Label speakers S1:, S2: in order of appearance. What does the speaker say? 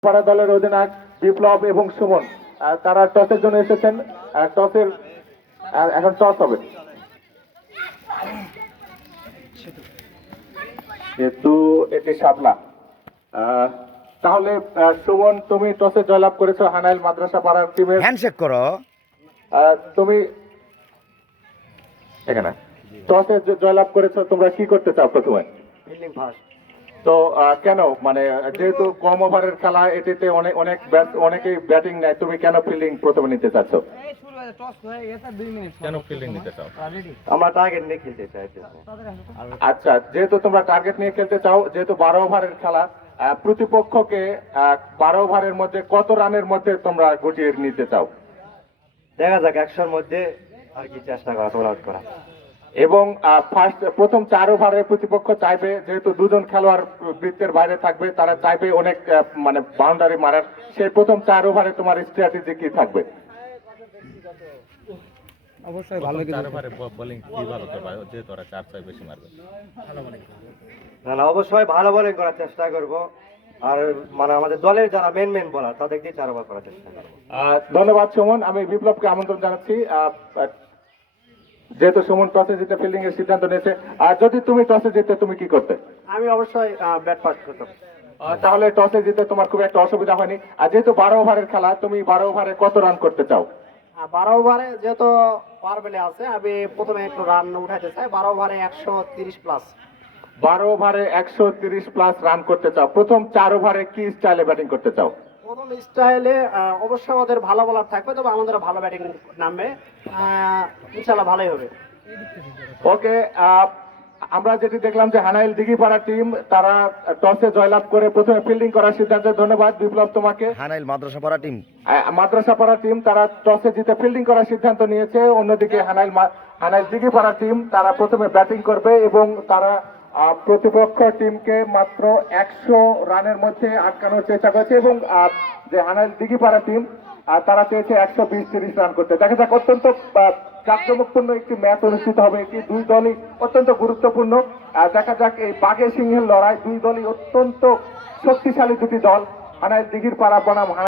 S1: পাড়া দলের অধিনায়ক বিপ্লব এবং সুমন তারা টসের জন্য এসেছেন। টসের এখন টস হবে, যেহেতু এটি শাপলা। তাহলে সুমন, তুমি টসে জয়লাভ করেছো হানাইল মাদ্রাসা পাড়ার টিমের।
S2: হ্যান্ডশেক করো।
S1: তুমি এখানে টসে জয়লাভ করেছো, তোমরা কি করতে চাও প্রথমে?
S3: Fielding first.
S1: তো কেন, মানে যেহেতু কম ওভারের খেলা, এটিতে অনেকেই ব্যাটিং নেয়, তুমি কেন ফিল্ডিং প্রথমে নিতে চাচ্ছ? কেন ফিল্ডিং নিতে চাও?
S3: আমরা টার্গেট নিয়ে খেলতে চাই।
S1: আচ্ছা, যেহেতু তোমরা টার্গেট নিয়ে খেলতে চাও, যেহেতু 12 ওভারের খেলা, প্রতিপক্ষকে 12 ওভারের মধ্যে কত রানের মধ্যে তোমরা গুটিয়ে নিতে চাও?
S3: দেখা যাক 100-র মধ্যে আর কি চেষ্টা করা, সোল আউট করা।
S1: এবং প্রথম 4 ওভারে প্রতিপক্ষ চাইবে, যেহেতু দুজন খেলোয়াড় বৃত্তের বাইরে থাকবে, তারা চাইবে অনেক মানে বাউন্ডারি মারার। সেই প্রথম 4 ওভারে তোমার স্ট্র্যাটেজি কি থাকবে?
S2: অবশ্যই ভালো কিছু।
S1: বোলিং কিভাবে করবে, যেহেতু ওরা 4-6 বেশি মারবে?
S3: না, অবশ্যই ভালো বোলিং করার চেষ্টা করব। আর মানে আমাদের দলের যারা মেন বলার তাদের দিয়ে 4 ওভার করার চেষ্টা করব।
S1: ধন্যবাদ সুমন। আমি বিপ্লবকে আমন্ত্রণ জানাচ্ছি। যেহেতু সুমন টসে জিতে ফিল্ডিং এর সিদ্ধান্ত নিয়েছে, আর যদি তুমি টসে জিতে তুমি কি করতে?
S3: আমি অবশ্যই ব্যাট ফার্স্ট করতাম।
S1: তাহলে টসে জিতে তোমার খুব একটা অসুবিধা হয়নি। আর যেহেতু 12 ওভারের খেলা, তুমি 12 ওভারে কত রান করতে চাও?
S4: 12 ওভারে যেহেতু পাওয়ার প্লে আছে, আমি প্রথমে একটু রান উঠাইতে চাই। 12 ওভারে 130 প্লাস।
S1: 12 ওভারে 130 প্লাস রান করতে চাও। প্রথম 4 ওভারে কি স্টাইলে ব্যাটিং করতে চাও?
S4: প্রথম স্টাইলে অবশ্যই আমাদের ভালো বলার থাকবে, তবে আমাদের ভালো ব্যাটিং নামবে। ইনশাল্লাহ ভালোই হবে।
S1: ওকে, আমরা যেটি দেখলাম যে হানাইল দিঘিপাড়া টিম তারা টসে জয়লাভ করে প্রথমে ফিল্ডিং করার সিদ্ধান্ত। ধন্যবাদ বিপ্লব তোমাকে।
S2: হানাইল মাদ্রাসা পাড়া টিম,
S1: মাদ্রাসাপাড়া টিম তারা টসে জিতে ফিল্ডিং করার সিদ্ধান্ত নিয়েছে। অন্যদিকে হানাইল দিঘিপাড়া টিম তারা প্রথমে ব্যাটিং করবে এবং তারা প্রতিপক্ষ টিমকে মাত্র 100 রানের মধ্যে আটকানোর চেষ্টা করেছে এবং যে হানাইল দিঘিপাড়া টিম তারা চেয়েছে 120-30 রান করতে। দেখা যাক, অত্যন্ত জাঁকজমকপূর্ণ একটি ম্যাচ অনুষ্ঠিত হবে। এটি দুই দলই অত্যন্ত গুরুত্বপূর্ণ। দেখা যাক এই বাঘে সিংহের লড়াই, দুই দলই অত্যন্ত শক্তিশালী দুটি দল। হানাইল দিঘির পাড়া বনাম